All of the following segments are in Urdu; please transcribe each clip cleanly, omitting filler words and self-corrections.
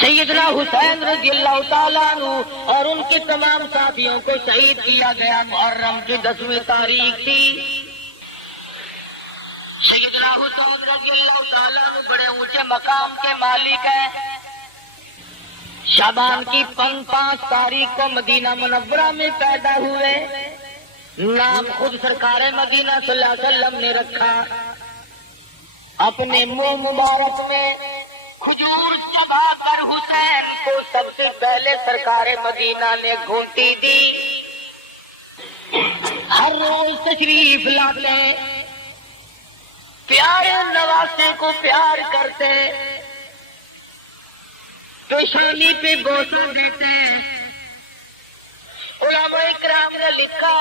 سیدنا حسین رضی اللہ تعالیٰ عنہ اور ان کے تمام ساتھیوں کو شہید کیا گیا محرم کی 10ویں تاریخ تھی۔ سیدنا حسین رضی اللہ تعالیٰ عنہ بڑے اونچے مقام کے مالک ہیں۔ شعبان کی 5 تاریخ کو مدینہ منورہ میں پیدا ہوئے۔ نام خود سرکار مدینہ صلی اللہ علیہ وسلم نے رکھا۔ اپنے منہ مبارک میں کھجور چبا کر حسین کو سب سے پہلے سرکار مدینہ نے گھونٹی دی۔ ہر روز تشریف لاتے، پیارے نواسے کو پیار کرتے، پیشانی پہ بوسہ دیتے۔ علماء اکرام نے لکھا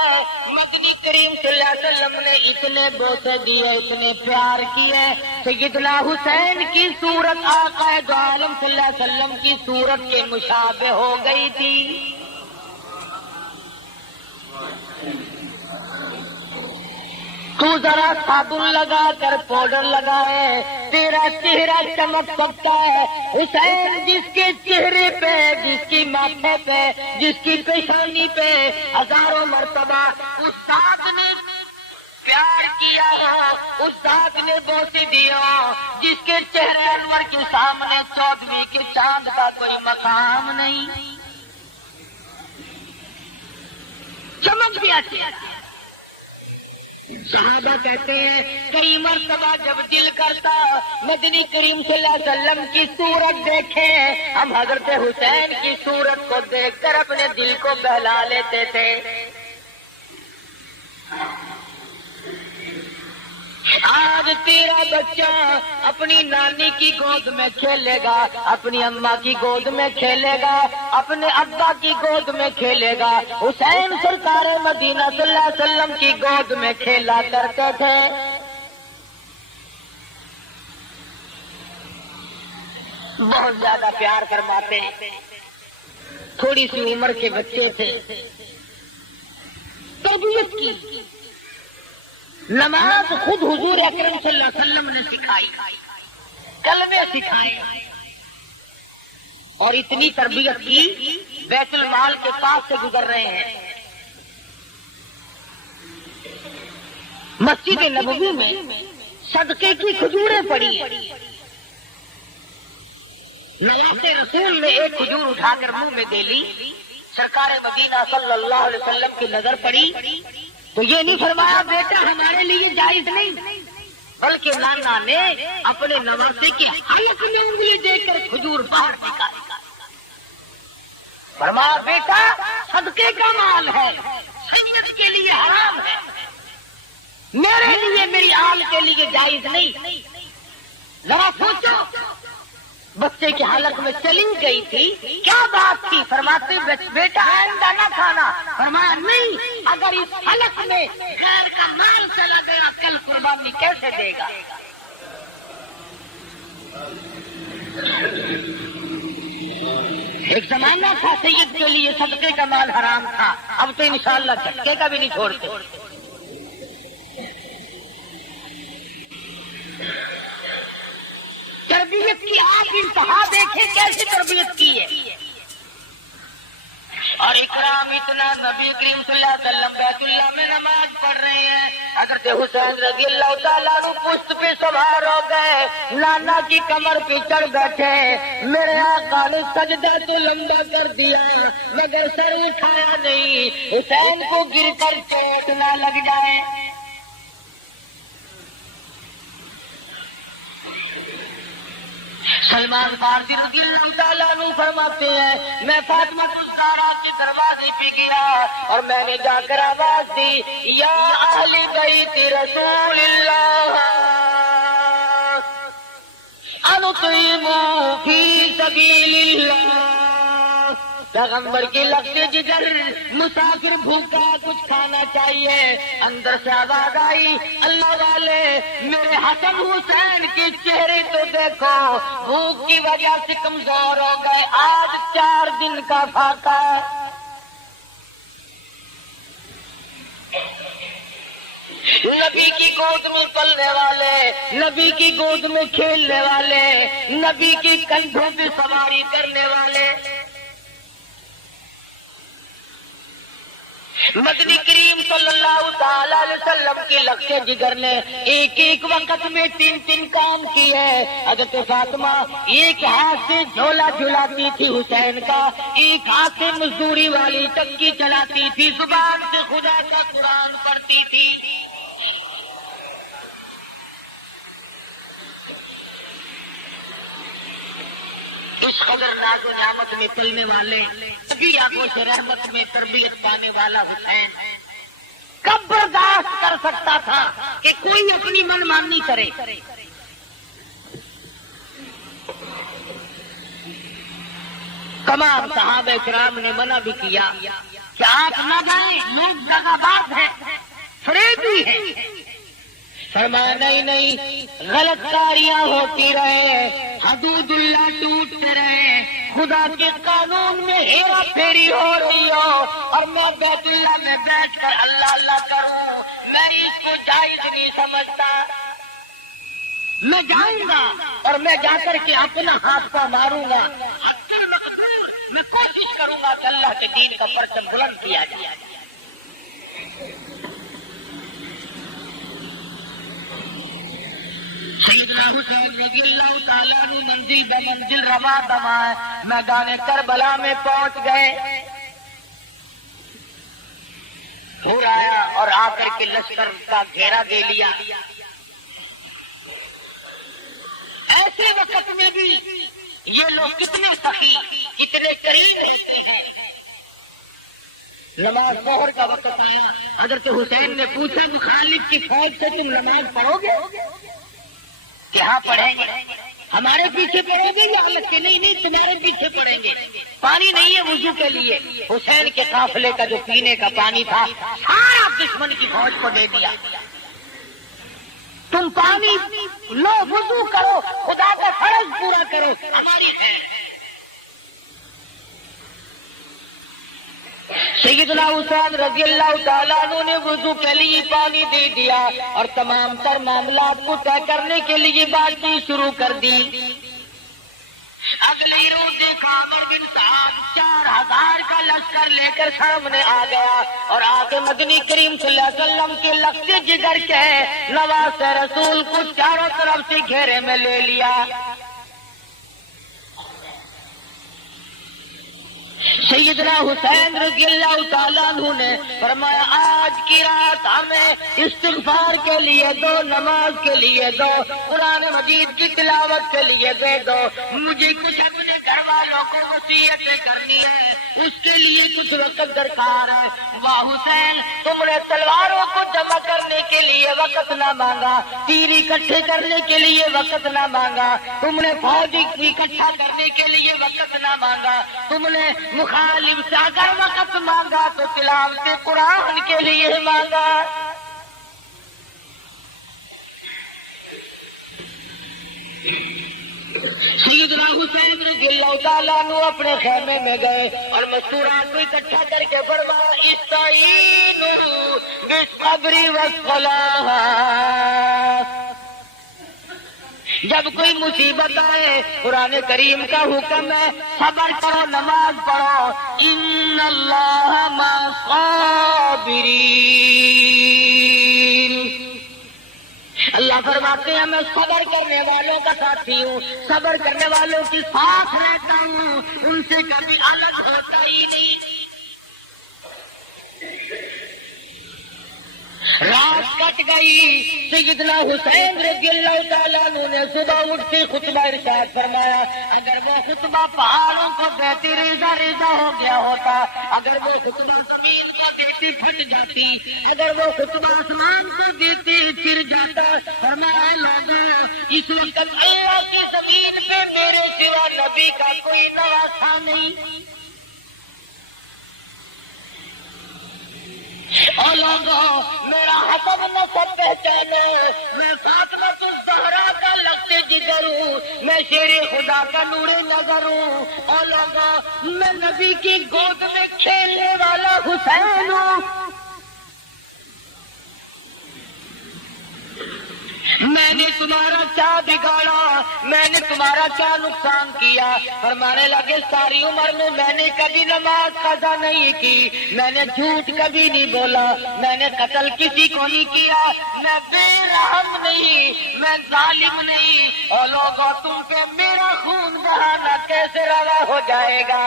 مدنی کریم صلی اللہ علیہ وسلم نے اتنے بوسے دیے، اتنے پیار کیے، سیدنا حسین کی صورت آقا دو عالم صلی اللہ علیہ وسلم کی صورت کے مشابہ ہو گئی تھی۔ تو ذرا صابن لگا کر پاؤڈر لگائے، تیرا چہرہ چمک سکتا ہے۔ حسین جس کے چہرے پہ، جس کی ماتھے پہ، جس کی پیشانی پہ ہزاروں مرتبہ اس ذات نے پیار کیا ہو، اس ذات نے بوسے دیا، جس کے چہرے انور کے سامنے 14ویں کے چاند کا کوئی مقام نہیں، چمک گیا چہرہ۔ صحابہ کہتے ہیں کئی مرتبہ جب دل کرتا مدنی کریم صلی اللہ علیہ وسلم کی صورت دیکھیں، ہم حضرت حسین کی صورت کو دیکھ کر اپنے دل کو بہلا لیتے تھے۔ آج تیرا بچہ اپنی نانی کی گود میں کھیلے گا، اپنی اماں کی گود میں کھیلے گا، اپنے ابا کی گود میں کھیلے گا۔ حسین سرکار مدینہ صلی اللہ علیہ وسلم کی گود میں کھیلا کرتے تھے۔ بہت زیادہ پیار فرماتے، تھوڑی سی عمر کے بچے تھے، تربیت کی، نماز خود حضور اکرم صلی اللہ علیہ وسلم نے سکھائی، کلمے سکھائے، اور اتنی تربیت کی بیت المال کے پاس سے گزر رہے ہیں۔ مسجد نبوی میں صدقے کی کھجوریں پڑی ہیں، نواسے رسول نے ایک کھجور اٹھا کر منہ میں دے لی، سرکار مدینہ صلی اللہ علیہ وسلم کی نظر پڑی تو یہ نہیں فرمایا بیٹا ہمارے لیے جائز نہیں، بلکہ نانا نے اپنے نواسے کے حلق میں انگلی دے کر کھجور باہر نکالی، فرمایا بیٹا صدقے کا مال ہے، سید کے لیے حرام ہے، میرے لیے میری آل کے لیے جائز نہیں۔ ذرا سوچو، بچے کے حلق میں چلی گئی تھی، کیا بات تھی؟ فرماتے بیٹا آئندہ نہ کھانا، فرمایا نہیں، اگر اس حلق میں غیر کا مال چلا گیا کل قربانی کیسے دے گا؟ ایک زمانہ تھا سید کے لیے صدقے کا مال حرام تھا، اب تو انشاءاللہ صدقے کا بھی نہیں چھوڑتے۔ تربیت کی آپ انتہا دیکھیں کیسی تربیت کی ہے، اور اکرام اتنا، نبی کریم صلی اللہ علیہ وسلم بیت اللہ میں نماز پڑھ رہے ہیں، حضرت حسین رضی اللہ تعالیٰ عنہ پشت پہ سوار ہو گئے، نانا کی کمر پہ چڑھ بیٹھے، میرے آقا نے سجدہ تو لمبا کر دیا مگر سر اٹھایا نہیں، حسین کو گر کر چوٹ نہ لگ جائے۔ سلمان فارسی رضی اللہ تعالیٰ عنہ فرماتے ہیں میں فاطمہ الزہرا کے دروازے پہ گیا اور میں نے جا کر آواز دی، یا اہل بیت رسول اللہ اطعموا فی سبیل اللہ، پیغمبر کی لگتے جگر مسافر بھوکا کچھ کھانا چاہیے۔ اندر سے آواز آئی، اللہ والے میرے حسن حسین کے چہرے تو دیکھو، بھوک کی وجہ سے کمزور ہو گئے، آج 4 دن کا فاقہ۔ نبی کی گود میں پلنے والے، نبی کی گود میں کھیلنے والے، نبی کی کندھوں پہ سواری کرنے والے، مدنی کریم صلی اللہ تعالی علیہ وسلم کی لگتے جگر نے ایک ایک وقت میں 3 کام کیے. حضرت فاطمہ ایک ہاتھ سے جھولا جھلاتی تھی حسین کا، ایک ہاتھ سے مزدوری والی چکی چلاتی تھی، زبان سے خدا کا قرآن پڑھتی تھی. اس قدر ناز و نعمت میں پلنے والے، ابھی آنکھوں سے رحمت میں تربیت پانے والا حسین کب برداشت کر سکتا تھا کہ کوئی اپنی من مانی کرے؟ تمام صحابہ کرام نے منع بھی کیا کہ آپ نہ جائیں، لوگ جگہ بات ہے، فریبی ہے. فرمایا نہیں، غلط کاریاں ہوتی رہے، حدود اللہ ٹوٹتے رہے، خدا کے قانون میں ہیرا پھیری ہو رہی ہو، اور میں بیت اللہ میں بیٹھ کر اللہ اللہ کروں، میری اس کو جائز نہیں سمجھتا. میں جاؤں گا اور میں جا کر کے اپنا ہاتھ پا ماروں گا، حد المقدور میں کوشش کروں گا کہ اللہ کے دین کا پرچم بلند کیا جائے. سیدنا حسین رضی اللہ تعالیٰ عنہ منزل بمنزل رواں دواں میدان کربلا میں پہنچ گئے. پھر آیا اور آ کر کے لشکر کا گھیرا دے لیا. ایسے وقت میں بھی یہ لوگ کتنے سخی، کتنے قریب ہیں. نماز ظہر کا وقت آیا، حضرت حسین نے پوچھا مخالف کی فوج سے تم نماز پڑھو گے؟ کہ ہاں پڑھیں گے. ہمارے پیچھے پڑیں گے یا الگ کے؟ نہیں، تمہارے پیچھے پڑیں گے. پانی نہیں ہے وضو کے لیے. حسین کے قافلے کا جو پینے کا پانی تھا سارا دشمن کی فوج کو دے دیا. تم پانی لو، وضو کرو، خدا کا فرض پورا کرو، ہماری ہے. سیدنا حسین رضی اللہ تعالیٰ عنہ نے وضو کے لیے پانی دے دیا اور تمام تر معاملات کو طے کرنے کے لیے بات چیت شروع کر دی. اگلے روز دیکھا عمر بن سعد 4000 کا لشکر لے کر سامنے آ گیا اور آ کے مدنی کریم صلی اللہ علیہ وسلم کے لگتے جگر کے نواز رسول کو چاروں طرف سے گھیرے میں لے لیا. سیدنا حسین رضی اللہ تعالیٰ عنہ نے فرمایا آج کی رات ہمیں استغفار کے لیے دو، نماز کے لیے دو، قرآن مجید کی تلاوت کے لیے دے دو. مجھے کچھ اپنے گھر والوں کو وصیتیں کرنی ہے، اس کے لیے کچھ وقت درکار ہے. واہ حسین، تم نے تلواروں کو جمع کرنے کے لیے وقت نہ مانگا، تیر اکٹھے کرنے کے لیے وقت نہ مانگا، تم نے فوج اکٹھا کرنے کے لیے وقت نہ مانگا، تم نے مخالف سے اگر وقت مانگا تو تلاوت قرآن کے لیے مانگا. سیدنا حسین رضی اللہ تعالیٰ عنہ اپنے خیمے میں گئے اور مستورات کو اکٹھا کر کے فرمایا استعینوا بالصبر والصلاۃ. جب کوئی مصیبت آئے قرآن کریم کا حکم ہے صبر کرو، نماز پڑھو. ان اللہ مع الصابرین. اللہ فرماتے ہیں میں صبر کرنے والوں کا ساتھی ہوں، صبر کرنے والوں کے ساتھ رہتا ہوں، ان سے کبھی الگ ہوتا ہی نہیں. رات کٹ گئی. سیدنا حسین رضی اللہ تعالیٰ عنہ نے صبح اٹھ کے خطبہ ارشاد فرمایا اگر وہ خطبہ پہاڑوں کو بہتی ریزہ ریزہ ہو گیا ہوتا، اگر وہ خطبہ زمین کو دیتی پھٹ جاتی، اگر وہ خطبہ آسمان کو دیتی چر جاتا. فرمایا لوگوں اس وقت اللہ کی زمین پہ میرے سوا نبی کا کوئی نواسا نہیں. اور لوگوں میرا حسب نسب پہچانے، میں فاطمۃ الزہرا کا لگتے جگر ہوں، میں شیر خدا کا نور نظر ہوں. اور لوگوں میں نبی کی گود میں کھیلنے والا حسین ہوں. میں نے تمہارا کیا بگاڑا، میں نے تمہارا کیا نقصان کیا؟ فرمانے لگے ساری عمر میں نے کبھی نماز قضا نہیں کی، میں نے جھوٹ کبھی نہیں بولا، میں نے قتل کسی کو نہیں کیا، میں بے رحم نہیں، میں ظالم نہیں، اور لوگوں تم پہ میرا خون بہانا کیسے روا ہو جائے گا؟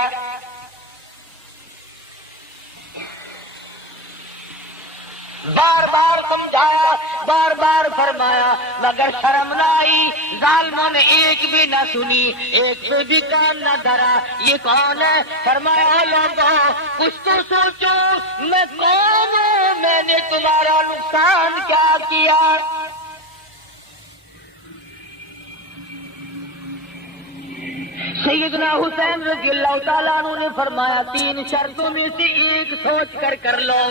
بار بار سمجھایا، بار بار فرمایا، مگر شرم نہ آئی، ظالموں نے ایک بھی نہ سنی، ایک پہ بھی کان نہ دھرا۔ یہ کون ہے؟ فرمایا لوگوں کچھ تو سوچو، میں کون ہوں؟ میں نے تمہارا نقصان کیا کیا؟ سیدنا حسین رضی اللہ تعالیٰ عنہ نے فرمایا 3 شرطوں میں سے ایک سوچ کر لو،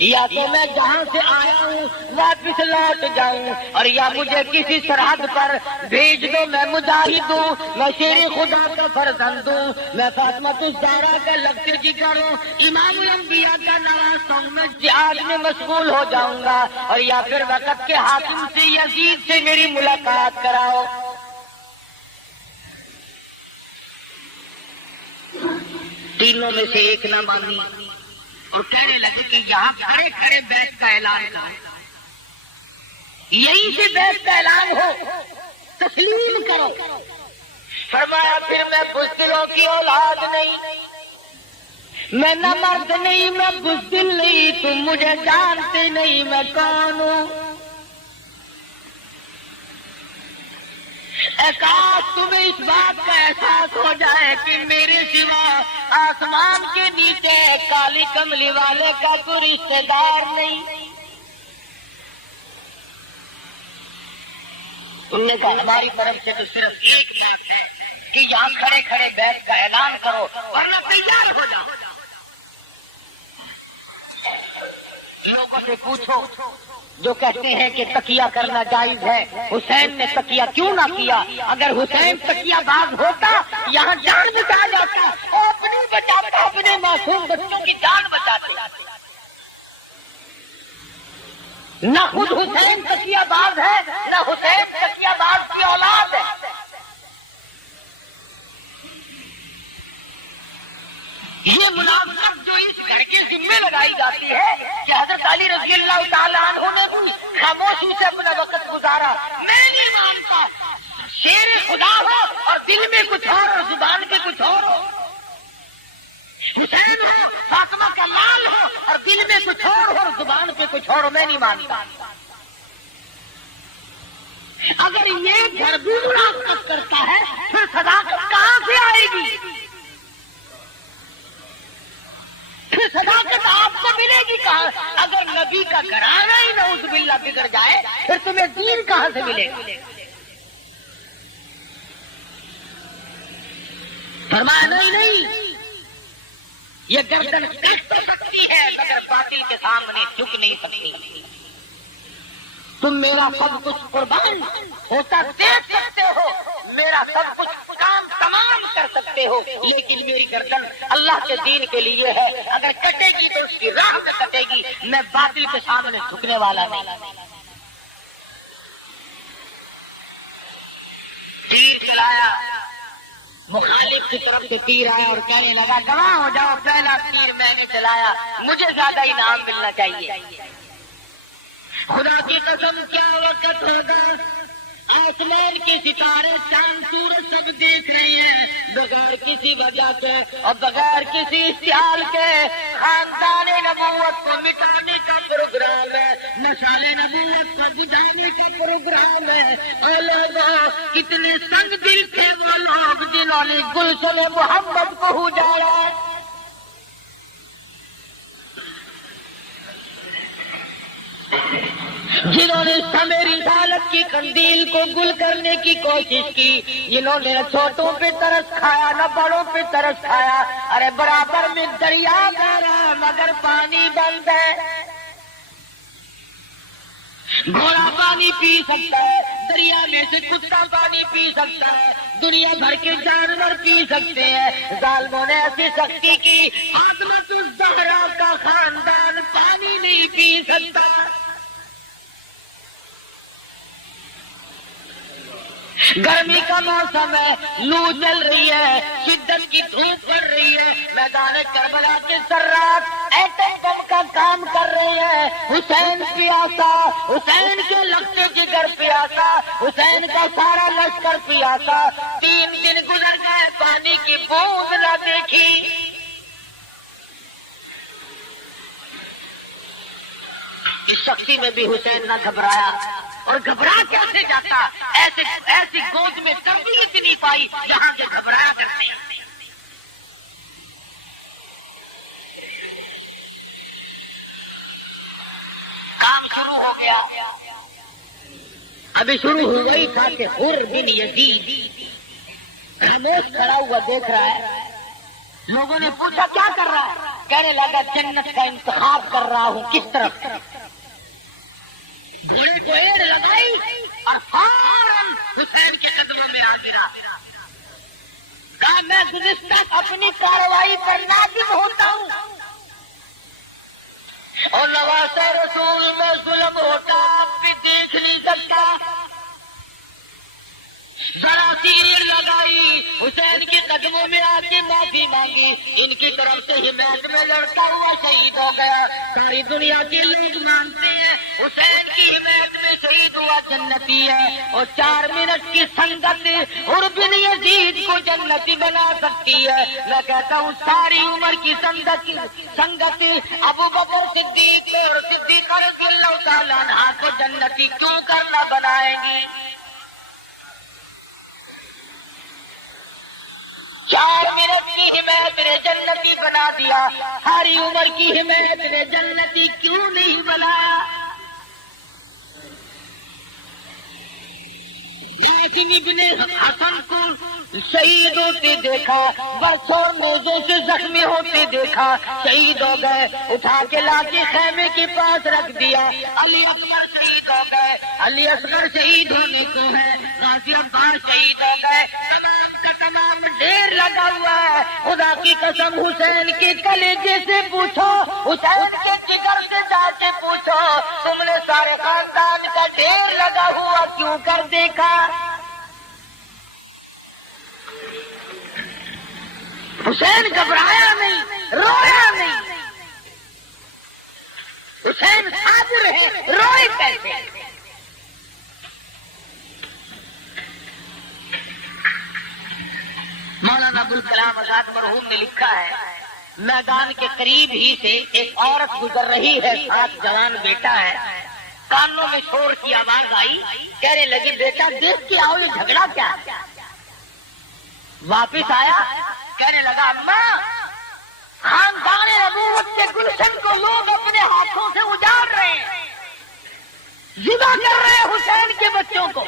یا تو میں جہاں سے آیا ہوں واپس لوٹ جاؤں، اور یا مجھے کسی سرحد پر بھیج دو، میں مجاہد ہوں، میں شیر خدا کا فرزند ہوں، میں فاطمہ الزہرا کا لفظ جگر ہوں، امام الانبیاء کا نواسہ ہوں، میں جہاد میں مشغول ہو جاؤں گا، اور یا پھر وقت کے حاکم سے یزید سے میری ملاقات کراؤ۔ تینوں میں سے ایک نہ مانی اور کہنے لگے کہ یہاں کھڑے کھڑے بیعت کا اعلان کرو، یہی سے بیعت کا اعلان ہو، تسلیم کرو۔ فرمایا پھر میں بزدلوں کی اولاد نہیں، میں نہ مرد نہیں، میں بزدل نہیں، تم مجھے جانتے نہیں میں کون ہوں۔ کاش تمہیں اس بات کا احساس ہو جائے کہ میرے سوا آسمان کے نیچے کالی کملی والے کا کوئی رشتے دار نہیں۔ تم نے کہا ہماری طرف سے تو صرف ایک بات ہے کہ یہاں کھڑے کھڑے بیعت کا اعلان کرو ورنہ تیار ہو جاؤ۔ لوگوں سے پوچھو جو کہتے ہیں کہ تکیہ کرنا جائز ہے، حسین نے تکیہ کیوں نہ کیا؟ اگر حسین تکیہ باز ہوتا یہاں جان بچا جاتا، اور اپنی بچاتا، اپنے معصوم بچوں کی جان بچاتے۔ نہ خود حسین تکیہ باز ہے، نہ حسین تکیہ باز کی اولاد ہے۔ یہ منافقت جو اس گھر کے ذمے لگائی جاتی ہے کہ حضرت علی رضی اللہ تعالیٰ عنہ نے بھی خاموشی سے اپنا وقت گزارا، میں نہیں مانتا۔ شیر خدا ہو اور دل میں کچھ اور زبان پہ کچھ اور ہو، حسین ہو فاطمہ کا لال ہو اور دل میں کچھ اور ہو زبان پہ کچھ اور ہو، میں نہیں مانتا۔ اگر یہ گھر بھی منافقت کرتا ہے پھر صداقت کہاں سے آئے گی؟ پھر صداقت آپ کو ملے گی کہاں؟ اگر نبی کا گھرانہ ہی نعوذ باللہ بگڑ جائے پھر تمہیں دین کہاں سے ملے گا؟ فرمایا نہیں، یہ گردن کٹ تو سکتی ہے مگر باطل کے سامنے جھک نہیں سکتی۔ تم میرا سب کچھ قربان ہوتا دے سکتے ہو، میرا سب کچھ کام تمام کر سکتے ہو، لیکن میری گردن اللہ کے دین کے لیے ہے، اگر کٹے گی تو اس کی راہ سے کٹے گی، میں باطل کے سامنے جھکنے والا نہیں۔ تیر چلایا، مخالف کی طرف سے تیر آیا اور کہنے لگا گواہ ہو جاؤ پہلا تیر میں نے چلایا، مجھے زیادہ انعام ملنا چاہیے۔ خدا کی قسم کیا وقت ہوگا، آسمان کے ستارے چاند سورج سب دیکھ رہی ہیں، بغیر کسی وجہ سے اور بغیر کسی اشتعال کے خاندان نبوت کو مٹانے کا پروگرام ہے، مشعل نبوت کو بجھانے کا پروگرام ہے۔ اے لوگوں کتنے سنگ دل تھے وہ لوگ جنہوں نے گلشن محمد کو اجاڑا، جنہوں نے سمے رسالت کی قندیل کو گل کرنے کی کوشش کی، جنہوں نے نہ چھوٹوں پہ ترس کھایا نہ بڑوں پہ ترس کھایا۔ ارے برابر میں دریا بہ رہا مگر پانی بند ہے، گھوڑا پانی پی سکتا ہے، دریا میں سے کتا پانی پی سکتا ہے، دنیا بھر کے جانور پی سکتے ہیں، ظالموں نے ایسی سختی کی فاطمہ الزہرا کا خاندان پانی نہیں پی سکتا۔ گرمی کا موسم ہے، لو چل رہی ہے، شدت کی دھوپ پڑ رہی ہے، میدان کربلا کے سرات ایٹم بم کا کام کر رہے ہیں۔ حسین پیاسا، حسین کے لگتے جگر پیاسا، حسین کا سارا لشکر پیاسا، 3 دن گزر گئے، پانی کی بوند نہ دیکھی۔ اس سختی میں بھی حسین نہ گھبرایا، اور گھبرا کیسے جاتا؟ ایسی گود میں تربیت نہیں پائی جہاں سے گھبرایا کرتے۔ کام شروع ہو گیا، ابھی شروع ہوا ہی تھا کہ حر بن یزید خاموش کھڑا ہوا دیکھ رہا ہے۔ لوگوں نے پوچھا کیا کر رہا ہے؟ کہنے لگا جنت کا انتخاب کر رہا ہوں، کس طرف؟ گھوڑے کو ایڑ لگائی اور فوراً حسین کے قدموں میں آ گرا۔ کہا میں گزشتہ اپنی کارروائی پر نادم ہوتا ہوں، اور نواز رسول میں ظلم ہوتا آپ بھی دیکھ نہیں سکتا۔ ذرا سی ایڑ لگائی، حسین کے قدموں میں آ کے معافی مانگی، ان کی طرف سے حمایت میں لڑتا ہوا شہید ہو گیا۔ ساری دنیا کے لوگ مانتے ہیں حسین کی حمایت میں شہید ہوا جنتی ہے، اور 4 منٹ کی سنگت حر بن یزید کو جنتی بنا سکتی ہے۔ میں کہتا ہوں ساری عمر کی سنگت ابو بکر صدیق اور صدیقہ رضی اللہ تعالیٰ عنہ کو جنتی کیوں کرنا بنائیں گی؟ 4 منٹ کی حمایت نے جنتی بنا دیا، ساری عمر کی حمایت نے جنتی کیوں نہیں بنایا؟ قاسم ابن حسن کو شہید ہوتے دیکھا، برسوں موزوں سے زخمی ہوتے دیکھا، شہید ہو گئے، اٹھا کے لا کے خیمے کے پاس رکھ دیا۔ علی اکبر شہید ہو گئے، علی اصغر شہید ہونے کو ہے، غازی عباس شہید ہو گئے، کا تمام ڈھیر لگا ہوا ہے۔ خدا کی قسم حسین کے کلیجے سے پوچھو، حسین کے جگر سے جا کے پوچھو، تم نے سارے خاندان کا ڈھیر لگا ہوا کیوں کر دیکھا؟ حسین گھبرایا نہیں، رویا نہیں، حسین صابر ہے، روئے کیسے؟ مولانا ابوالکلام آزاد مرحوم نے لکھا ہے، میدان کے قریب ہی سے ایک عورت گزر رہی ہے، 7 جوان بیٹا ہے، کانوں میں شور کی آواز آئی، کہنے لگی بیٹا دیکھ کے آؤ یہ جھگڑا کیا؟ واپس آیا، کہنے لگا اماں خاندان نبوت کے گلشن کو لوگ اپنے ہاتھوں سے اجاڑ رہے ہیں، ذبح کر رہے ہیں حسین کے بچوں کو۔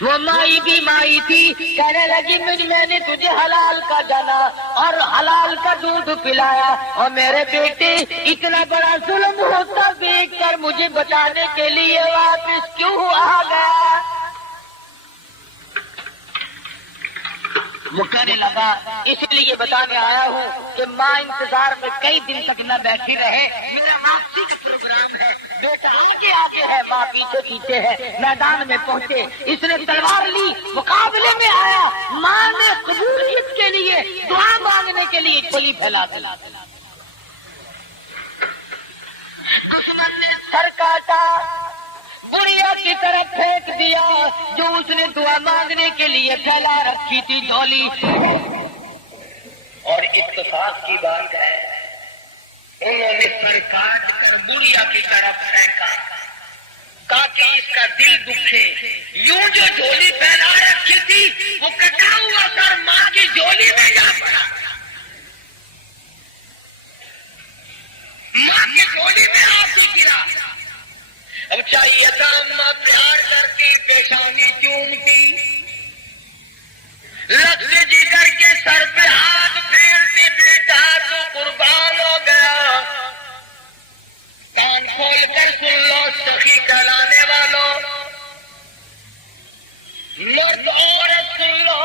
وہ مائی بھی مائی تھی، کہنے لگی میں نے تجھے حلال کا جانا اور حلال کا دودھ پلایا، اور میرے بیٹے اتنا بڑا ظلم ہوتا دیکھ کر مجھے بتانے کے لیے واپس کیوں آ گیا؟ وہ کہنے لگا اس لیے بتانے آیا ہوں کہ ماں انتظار میں کئی دن تک نہ بیٹھی رہے، میرا واپسی کا پروگرام ہے، بیٹا آگے آگے ہے، ماں پیچھے پیچھے ہے۔ میدان میں پہنچے، اس نے تلوار لی، مقابلے میں آیا، ماں نے قبولیت کے لیے دعا مانگنے کے لیے چولی پھیلا دی، احمد نے سر کاٹا، بڑھیا کی طرف پھینک دیا جو اس نے دعا مانگنے کے لیے پھیلا رکھی تھی جھولی۔ اور اتفاق کی بات ہے انہوں نے سر کاٹ کر بڑھیا کی طرف پھینکا تاکہ اس کا دل دکھے۔ یوں جو جھولی پھیلا رکھی تھی وہ کٹا ہوا سر ماں کی جھولی میں جا پڑا، ماں کی جھولی میں آ کے گرا۔ اب چاہیے تھا اماں پیار کر کے پیشانی چومتی، لفظ جگر کے سر پہ ہاتھ پھیرتی، بیٹا تو قربان ہو گیا۔ کان کھول کر سن لو سخی کہلانے والوں، مرد عورت سن لو،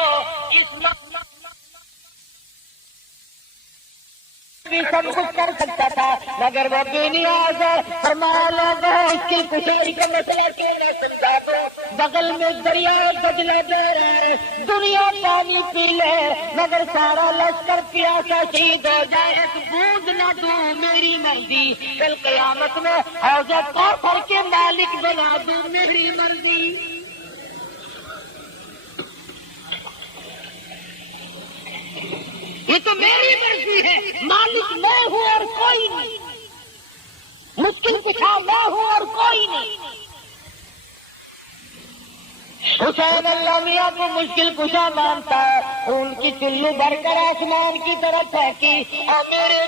اس بھی سب کچھ کر سکتا تھا مگر وہ بے نیاز ہے. فرمایا لوگوں اس کی کشائی کا مسئلہ کیوں نہ سمجھا دو. بغل میں دریا دجلہ بہ رہا ہے, دنیا پانی پی لے مگر سارا لشکر پیاسا شہید ہو جائے, ایک بوند نہ دوں میری مرضی. کل قیامت میں حوض کوثر کے مالک بنا دوں میری مرضی. یہ تو میری مرضی ہے, مالک میں ہوں اور کوئی نہیں, مشکل کشا میں ہوں اور کوئی نہیں. حسین اللہ میاں کو مشکل کشا مانتا ہے, ان کی چلو بھر کر آسمان کی طرف پھینکی اور میرے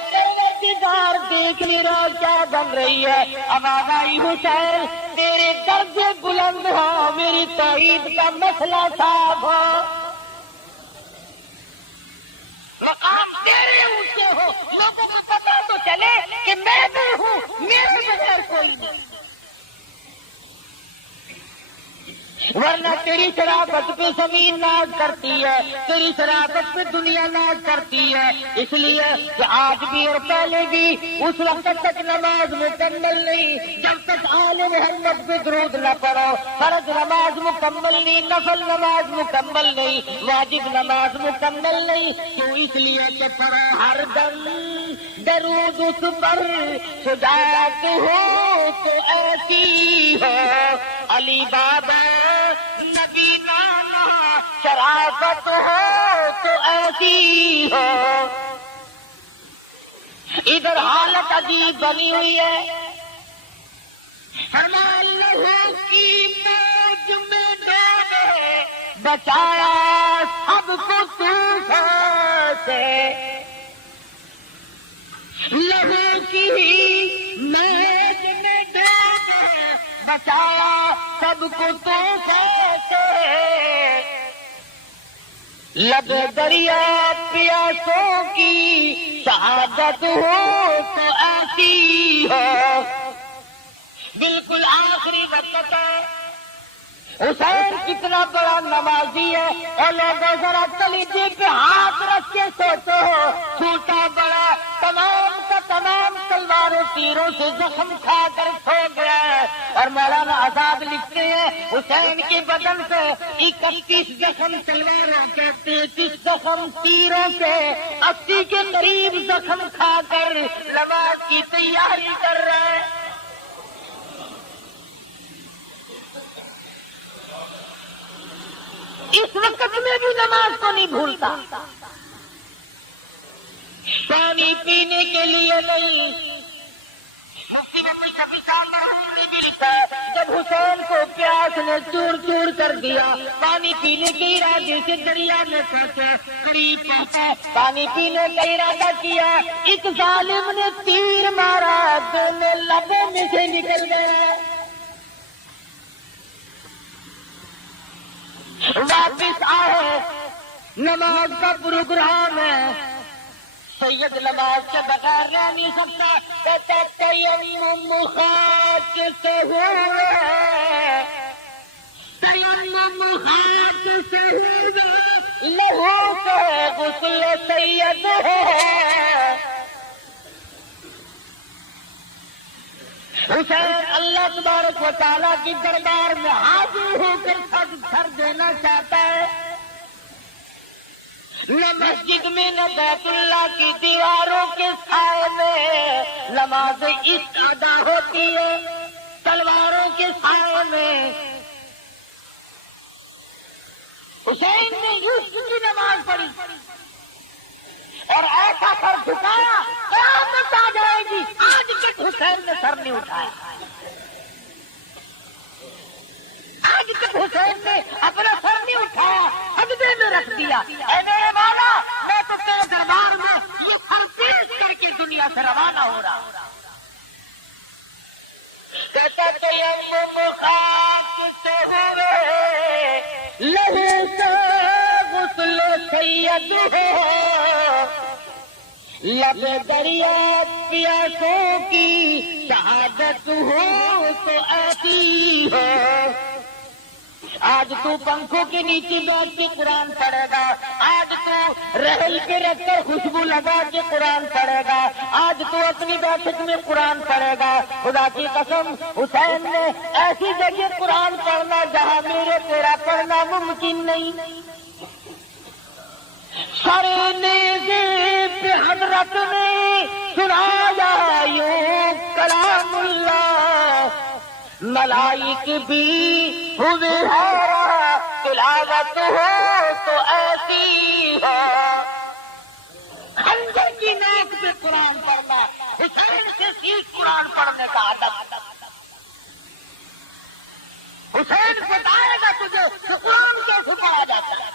دیدار دیکھ نہیں رہا کیا بن رہی ہے. آواز آئی حسین تیرے درد بلند ہو, میری توحید کا مسئلہ صاف ہو, مقام تیرے اونچے ہو, لوگوں کو پتا تو چلے کہ میں بھی ہوں, میرے بغیر کوئی نہیں. ورنہ تیری شرافت پہ زمین ناز کرتی ہے, تیری شرافت پہ دنیا ناز کرتی ہے. اس لیے کہ آج بھی اور پہلے بھی اس وقت تک نماز مکمل نہیں جب تک آل محمد پہ درود نہ پڑھو. فرض نماز مکمل نہیں, نفل نماز مکمل نہیں, واجب نماز مکمل نہیں. کیوں؟ اس لیے کہ پڑھو ہر دم درود اس پر, شجاعت ہو تو ایسی ہو علی بابا, نبی نانا شرافت ہو تو ایسی ہو. ادھر حالت عجیب بنی ہوئی ہے, ہمارے لہو کی موج میں ڈوبے بچایا سب کو طوفان سے. لہو کی موج میں ڈوبے بچایا سب کو طوفان سے. لب دریا پیاسوں کی شہادت ہو تو ایسی ہو. بالکل آخری وقت ہے, حسین کتنا بڑا نمازی ہے, اور لوگوں ذرا کلیجے پہ ہاتھ رکھ کے سوچو, چھوٹا بڑا تمام کا تمام تلواروں تیروں سے زخم کھا کر سو گیا ہے. اور مولانا آزاد لکھتے ہیں حسین کے بدن سے 31 زخم تلواروں کے, 33 زخم تیروں کے, 80 کے قریب زخم کھا کر نماز کی تیاری کر رہے ہیں. اس وقت میں بھی نماز کو نہیں بھولتا, پانی پینے کے لیے نہیں. مفتی محمد شفیع صاحب مرحوم نے بھی لکھا, جب حسین کو پیاس نے چور چور کر دیا, پانی پینے کے ارادے سے دریا میں پہنچے, قریب پہنچا, پانی پینے کا ارادہ کیا, ایک ظالم نے تیر مارا, دونوں لبوں میں سے نکل گیا. واپس آئے, نماز کا پروگرام ہے, سید نماز کے بغیر رہ نہیں سکتا. کہتا تیمم خاک سے ہوئے, تیمم خاک سے ہوئے, لہو سے غسل سید ہے. حسین اللہ تبارک و تعالیٰ کی دربار میں حاضر ہو کر سب سر دینا چاہتا ہے. نہ مسجد میں نہ بیت اللہ کی دیواروں کے سائے میں نماز عشق ادا ہوتی ہے, تلواروں کے سائے میں. حسین نے عشق کی نماز پڑھی اور ایسا سر جھکایا, قیامت آ جائے گی, آج تک حسین نے سر نہیں اٹھایا. آج تک حسین نے اپنا سر نہیں اٹھایا, سجدے میں رکھ دیا. اے میرے مولا, میں تو تیرے دربار میں یہ سر پیش کر کے دنیا سے روانہ ہو رہا ہوں. کہتا تیمم خاک سے ہوئے, لہو سے غسل سید ہو, لب دریا پیاسوں کی شہادت ہو تو ایسی ہو. آج تو پنکھوں کے نیچے بیٹھ کے قرآن پڑھے گا, آج تو رحل پہ رکھ کر خوشبو لگا کے قرآن پڑھے گا، آج تو اپنی بیٹھک میں قرآن پڑھے گا۔ خدا کی قسم حسین نے ایسی جگہ قرآن پڑھنا جہاں میرے تیرا پڑھنا ممکن نہیں۔ سارے نیزے پہ حضرت نے سنایا یوں کلام اللہ، ملائک بھی ہوئے حیران، تلاوت ہو تو ایسی ہے۔ خنجر کی نوک پہ قرآن پڑھنا، حسین سے سیکھ قرآن پڑھنے کا ادب۔ حسین بتائے گا تجھے کہ قرآن کیسے پڑھا جاتا ہے۔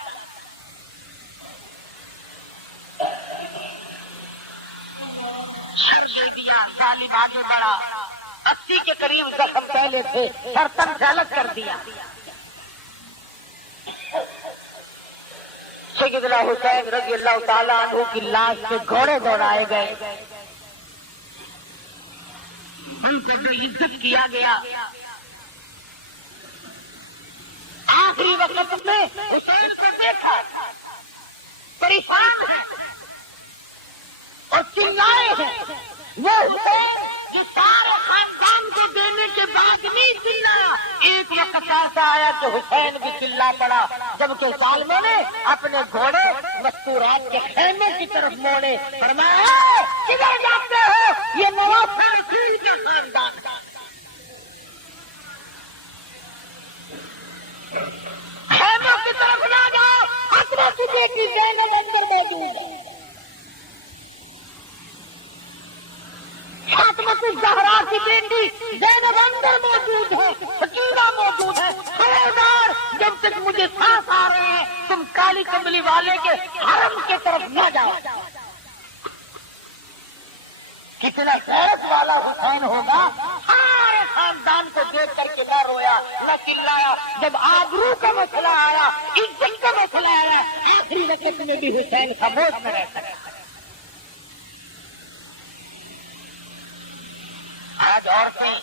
سر دے دیا، ظالم آگے بڑھا، 80 کے قریب زخم پہلے تھے، سر تن سے الگ کر دیا۔ سیدنا حسین رضی اللہ تعالیٰ عنہ کی لاش پہ گھوڑے دوڑائے گئے، ان کو بے عزت کیا گیا۔ آخری وقت میں حسین کو دیکھا پریشان اور چلائے ہیں، وہ حسین جو سارے خاندان کو دینے کے بعد نہیں چلایا۔ ایک وقت ایسا آیا کہ حسین بھی چلا پڑا، جبکہ ظالموں نے اپنے گھوڑے مستورات کے خیمے کی طرف موڑے، فرمایا کدھر جاتے ہو؟ یہ نواز رسول کا خاندان تھا۔ خیموں کی طرف نہ جاؤ، حضرت کی بیٹی زینب اندر موجود ہے، فاطمہ الزہرا کی بیٹی زینب اندر موجود ہے، حقیقہ موجود ہے۔ خبردار، جب تک مجھے سانس آ رہے ہیں تم کالی کمبلی والے کے حرم کی طرف نہ جاؤ۔ کتنا غیرت والا حسین ہوگا، سارے خاندان کو دیکھ کر کے نہ رویا نہ چلایا۔ جب آبرو کا مسئلہ آیا، عزت کا مسئلہ آیا، آخری وقت میں بھی حسین خاموش نہ رہ سکا۔ آج عورتیں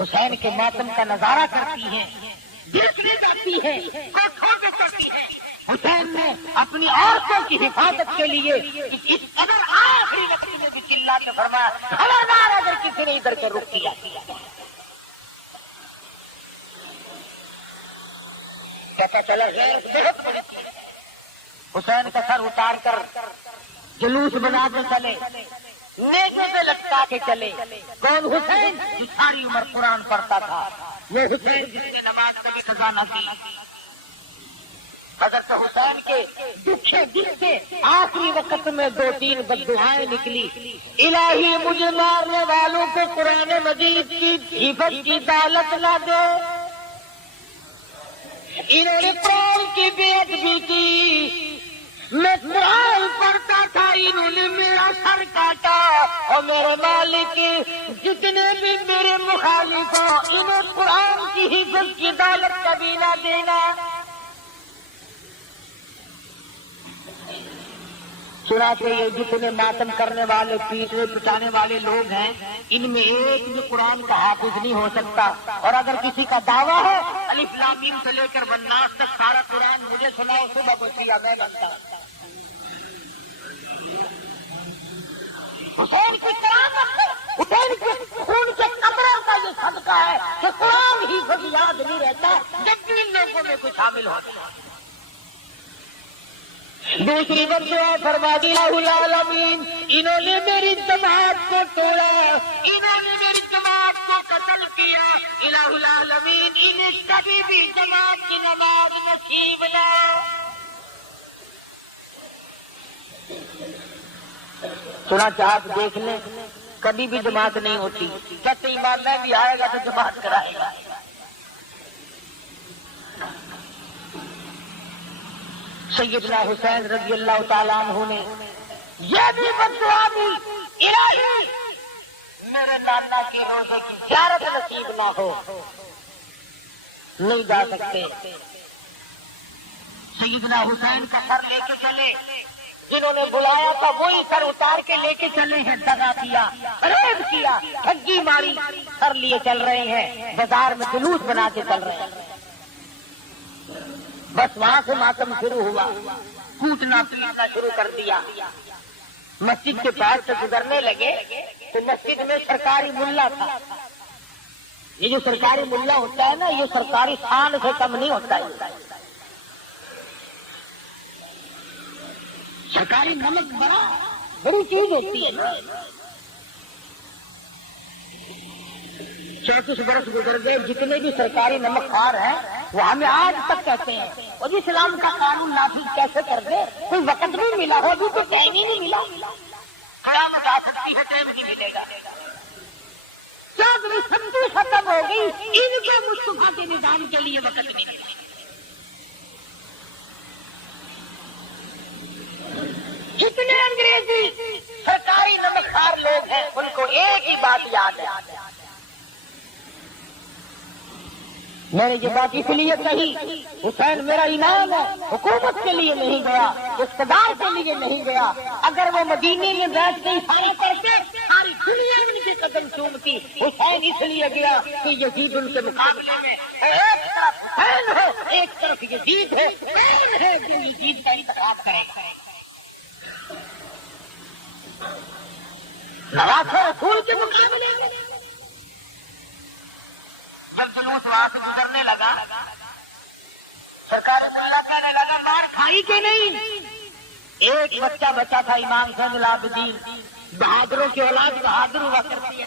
حسین کے ماتم کا نظارہ کرتی ہیں، دیکھنے جاتی ہیں، کرتی ہیں۔ حسین نے اپنی عورتوں کی حفاظت کے لیے اس قدر آخری وقت میں بھی چلا کے فرمایا، خبردار اگر کسی نے ادھر کے رخ کیا۔ پتا چلا بہت بڑی چیز۔ حسین کا سر اتار کر جلوس بنا کے چلے، نیزے پہ لٹکا کے چلے۔ کون؟ حسین جو ساری عمر قرآن پڑھتا تھا، وہ حسین جس نے نماز کبھی قضا نہ کی۔ حضرت حسین کے دکھے دل سے آخری وقت میں 2-3 بددعائیں نکلی۔ الہی مجھے مارنے والوں کو قرآن مجید کی حفظ کی دولت نہ دے۔ انہوں نے قرآن کی بے ادبی کی، میں قرآن پڑھتا تھا، انہوں نے میرا سر کاٹا، اور میرے مالک جتنے بھی میرے مخالف ہوں انہیں قرآن کی حفظ کی دولت کبھی نہ دینا۔ چنانچہ یہ جتنے ماتم کرنے والے، پیٹنے پٹانے والے لوگ ہیں، ان میں ایک بھی قرآن کا حافظ نہیں ہو سکتا۔ اور اگر کسی کا دعویٰ ہے الف لام میم سے لے کر والناس تک سارا قرآن مجھے سناؤ، صبح بچیا میں بنتا۔ حسین کی کرامت ہے، حسین کے خون کے قطروں کا یہ صدقہ ہے کہ قرآن ہی خود یاد نہیں رہتا جب بھی ان لوگوں میں کچھ شامل ہوتا ہے۔ دوسری بددعا فرما دی، الہ العالمین انہوں نے میری جماعت کو توڑا، انہوں نے میری جماعت کو قتل کیا، الہ العالمین انہیں کبھی بھی جماعت کی نماز نصیب نہ۔ چنانچہ آپ دیکھ لیں، کبھی بھی جماعت نہیں ہوتی، کہتے امام میں بھی آئے گا تو جماعت کرائے گا۔ سیدنا حسین رضی اللہ تعالیٰ عنہ نے یہ بھی بددعا دی، الہی میرے نانا کے روزے کی زیارت نصیب نہ ہو، نہیں جا سکتے۔ سیدنا حسین کا سر لے کے چلے، جنہوں نے بلایا تھا وہی سر اتار کے لے کے چلے ہیں، دغا کیا، فریب کیا، ٹھگی ماری، سر لیے چل رہے ہیں، بازار میں جلوس بنا کے چل رہے ہیں۔ بس وہاں سے ماتم شروع ہوا۔ کوٹنا پیٹنا شروع کر دیا. مسجد کے پاس سے گزرنے لگے تو مسجد میں سرکاری ملا تھا. یہ جو سرکاری ملا ہوتا ہے نا، یہ سرکاری خان سے کم نہیں ہوتا ہے. سرکاری نمک بڑی چیز ہوتی ہے. 34 برس گزر گئے، جتنے بھی سرکاری نمک خوار ہیں وہ ہمیں آج تک کہتے ہیں اور اسلام کا قانون نافذ کیسے کر دے. کوئی وقت نہیں ملا ہو، ابھی تو ٹائم ہی نہیں ملا. قیامت آ سکتی ہے، ٹائم نہیں ملے گا. کیا سبزی ختم ہو گئی، ان کے مصطفیٰ کے نظام کے لیے وقت نہیں ملا. جتنے انگریزی سرکاری نمک خوار لوگ ہیں ان کو ایک ہی بات یاد ہے. میں نے یہ بات اس لیے کہی، حسین میرا انعام ہے. حکومت کے لیے نہیں گیا، اقتدار کے لیے نہیں گیا. اگر وہ مدینے میں بیٹھ کے اشارہ کرتے ساری دنیا ان کے قدم چومتی. حسین اس لیے گیا کہ یزید ان کے مقابلے میں ایک طرف حسین ہے، ایک طرف یزید ہے. کون ہے جو یزید کا انتخاب کرے گا؟ نواز رسول کے مقابلے میں جب جلوس وہاں سے گزرنے لگا، سرکار اللہ کہنے لگا مار کھائی کے نہیں. ایک بچہ بچا تھا امام زین العابدین، بہادروں کی اولاد بہادر ہوا کرتی ہے.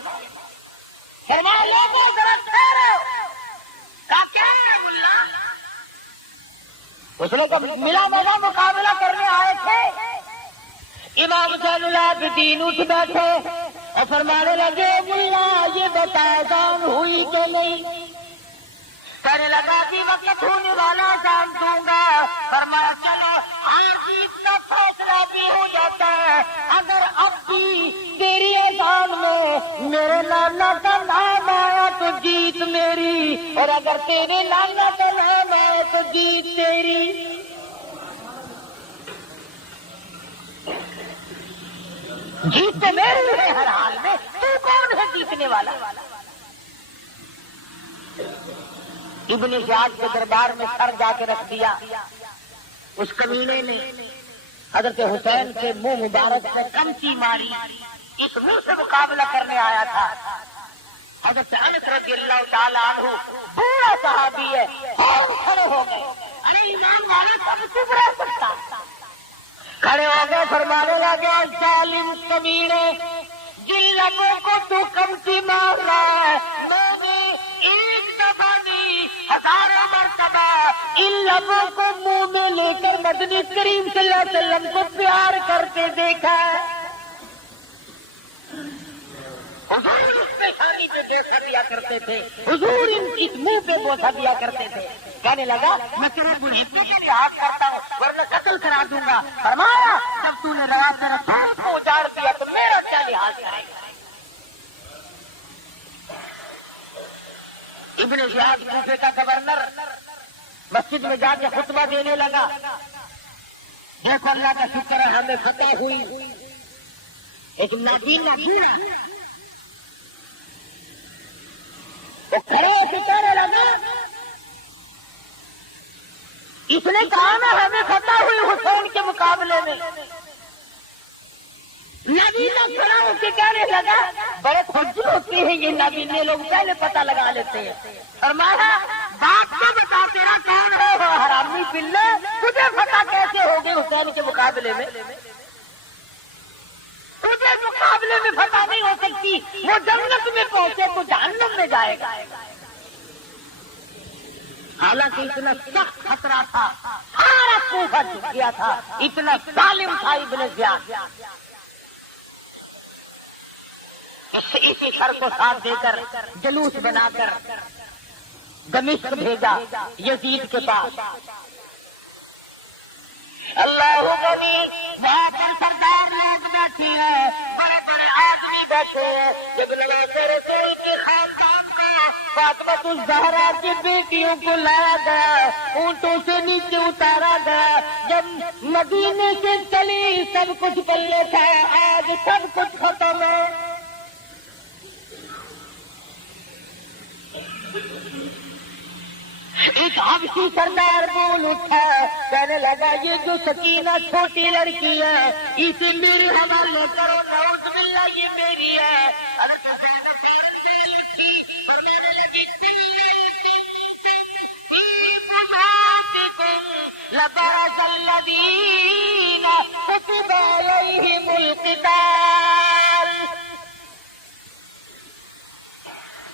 فرمایا لوگوں ذرا ٹھہرو. کہا کیا ہے ملا؟ اس نے کہا ملا میرا مقابلہ کرنے آئے تھے. امام زین العابدین اٹھ بیٹھے اور فرمانے لگے ملا یہ بتا جان ہوئی کہ نہیں؟ کہنے لگا جی وقت ہونے والا جان دوں گا. فرمایا چلو آج اتنا فیصلہ بھی ہو جاتا ہے، اگر اب بھی تیری اذان میں میرے لالا کا نام آیا تو جیت میری، اور اگر تیرے لالا کا نام آیا تو جیت تیری. جیت تو میری ہے ہر حال میں، تو کون ہے جیتنے والا؟ ابن زیاد کے دربار میں سر جا کے رکھ دیا. اس کمینے نے حضرت حسین کے منہ مبارک سے کمچی ماری. اس منہ سے مقابلہ کرنے آیا تھا. حضرت انس رضی اللہ تعالیٰ عنہ بوڑھا صحابی ہے، اور کھڑے ہو گئے. ارے ایمان والا سب چپ رہ سکتا. کھڑے ہو گئے، فرمانے لگے ظالم کمینے، جن لبوں کو تو کمچی مار رہا ہے میں نے ایک دفعہ نہیں ہزاروں مرتبہ ان لبوں کو منہ میں لے کر مدنی کریم صلی اللہ علیہ وسلم کو پیار کرتے دیکھا ہے. حضور اس پہ شانی پہ بوسہ دیا کرتے تھے، حضور ان کی منہ پہ بوسہ دیا کرتے تھے. کہنے لگا میں تیرے بڑھیپے کے لحاظ کرتا ہوں ورنہ قتل کرا دوں گا. فرمایا جب تو نے رات میں رسول کو اجاڑ دیا تو میرا کیا لحاظ کرے گا؟ ابن زیاد کوفے کا گورنر مسجد میں جا کے خطبہ دینے لگا. دیکھو اللہ کا شکر ہے ہمیں فتح ہوئی. ایک نابینا وہ کھڑے ہو کے کہنے لگا اس نے کہا نا ہمیں فتح ہوئی حسین کے مقابلے میں. نابینا کھڑا ہو کے کہنے لگا بڑے خوش ہوتے ہیں یہ نابینے لوگ، پہلے پتہ لگا لیتے ہیں. فرمایا بات تو بتا تیرا کون ہے حرامی پلے، تجھے فتح کیسے ہوگی حسین کے مقابلے میں؟ تجھے مقابلے میں فتح نہیں ہو سکتی. وہ جنت میں پہنچے تو جہنم میں جائے گا. حالانکہ اتنا سخت خطرہ تھا، سارا کوفہ جھک گیا تھا، اتنا ظالم تھا ابن زیاد. اسی شر کو ساتھ دے کر جلوس بنا کر دمشق بھیجا یزید کے پاس. اللہ غنی وہاں پر سردار لوگ بیٹھے ہیں، بڑے بڑے آدمی بیٹھے ہیں. جب نواز رسول کے خاندان کا فاطمۃ الزہرا کی بیٹیوں کو لایا گیا، اونٹوں سے نیچے اتارا گیا. جب مدینے سے چلی سب کچھ پلے تھا، آج سب کچھ ختم ہے. ایک حبشی سردار بول اٹھا، کہنے لگا یہ جو سکینہ چھوٹی لڑکی ہے اسے میرے حوالے کرو، نعوذ باللہ یہ میری ہے۔ لبرز الذین كتب علیہم القتال۔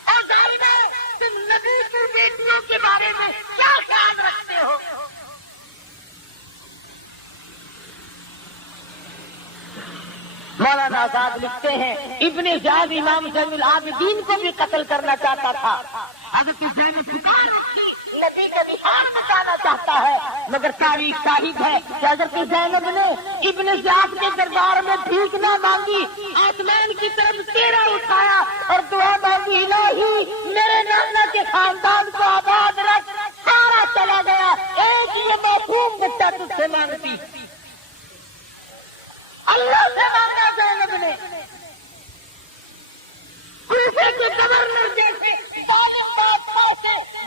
اور ظالمہ، تم نبی کی بیٹیوں کے بارے میں کیا خیال رکھتے ہو؟ مولانا آزاد لکھتے ہیں ابن زیاد امام زین العابدین کو بھی قتل کرنا چاہتا تھا، نبی کا بہار بچانا چاہتا ہے، مگر تاریخ شاہد ہے کہ حضرت زینب نے ابن زیاد کے دربار میں بھیک نہ مانگی، آسمان کی طرف چہرہ اٹھایا اور دعا مانگی، الہی میرے نانا کے خاندان کو آباد رکھ، سارا چلا گیا، ایک یہ معصوم بچہ تجھ سے مانگتی، اللہ سے مانگا زینب نے، کوفے کے گورنر جیسے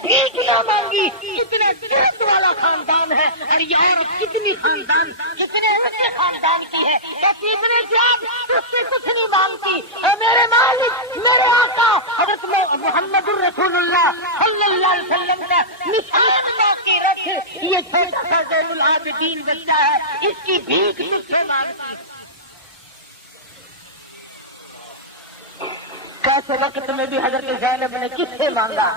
بھیک نہ مانگی، کتنے جرت والا خاندان ہے، اور یہ عورت کتنی خاندان، کتنے اونچے خاندان کی ہے، ابن زیاد اس سے کچھ نہیں مانگتی، اے میرے مالک میرے آقا حضرت محمد الرسول اللہ صلی اللہ علیہ وسلم کا نشان کے رکھ، یہ چھوٹا سا زین العابدین بچہ ہے، اس کی بھیک تجھ سے مانگتی۔ کیسے وقت میں بھی حضرت زینب نے کس سے مانگا؟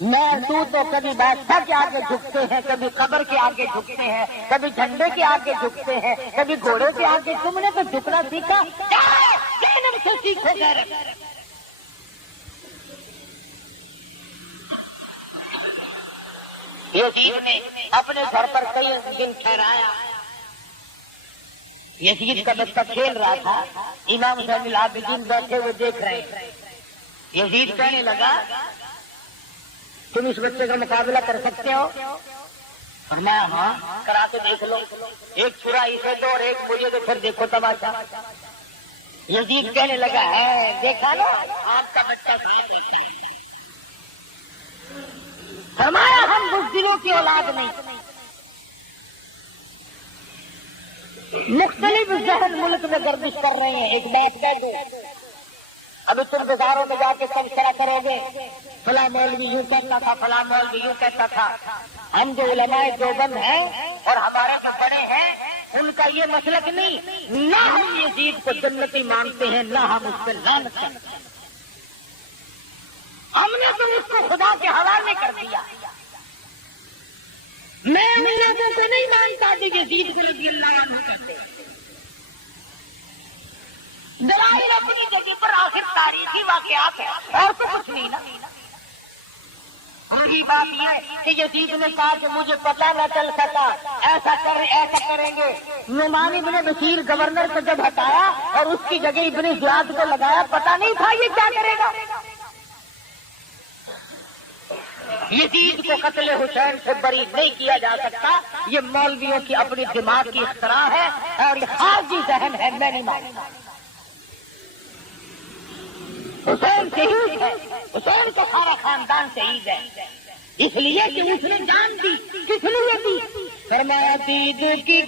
میں تو کبھی بادشاہ کے آگے جھکتے ہیں، کبھی قبر کے آگے جھکتے ہیں، کبھی جھنڈے کے آگے جھکتے ہیں، کبھی گھوڑے کے آگے، تم نے تو جھکنا سیکھا، زینب سے سیکھو زینب۔ یزید نے اپنے گھر پر کئی دن ٹھہرایا، یزید کا بچہ کھیل رہا تھا، امام زین العابدین بیٹھے ہوئے دیکھ رہے ہیں، یزید کہنے لگا تم اس بچے کا مقابلہ کر سکتے ہو؟ فرمایا ہاں کرا کے دیکھ لو، ایک چھرا اسے دو اور ایک مجھے دو، پھر دیکھو تماشا۔ یزید کہنے لگا ہے دیکھا لو آپ کا بچہ بھی ہے۔ فرمایا ہم بزدلوں کی اولاد نہیں، مختلف ذہن ملک میں گردش کر رہے ہیں، ایک بات کہہ دو، ابھی تم بازاروں میں جا کے تبصرہ کرو گے، فلاں مولوی یوں کہتا تھا، فلاں مولوی یوں کہتا تھا، ہم جو علماء دیوبند ہیں اور ہمارے جو بڑے ہیں ان کا یہ مسلک نہیں، نہ ہم یزید کو جنتی مانتے ہیں، نہ ہم اس پہ لعنت کرتے ہیں، ہم نے تو اس کو خدا کے حوالے کر دیا۔ میں ان لوگوں کو نہیں مانتا کہ یزید کو رضی اللہ عنہ کہتے ہیں، دلائل اپنی جگہ پر آخر تاریخی واقعات ہے اور تو کچھ نہیں نا۔ وہی بات یہ کہ یزید نے کہا کہ مجھے پتہ نہ چل سکا، ایسا کریں گے، نعمان ابن بشیر گورنر کو جب ہٹایا اور اس کی جگہ ابن زیاد کو لگایا، پتہ نہیں تھا یہ کیا کرے گا۔ یزید کو قتل حسین سے بری نہیں کیا جا سکتا، یہ مولویوں کی اپنی دماغ کی اختراع ہے اور یہ خارجی ذہن ہے، میں نہیں مانتا۔ حسین شہید ہے، حسین کا سارا خاندان شہید ہے، اس لیے کہ اس نے جان دی، کس لیے دی؟ فرمایا دیدو کی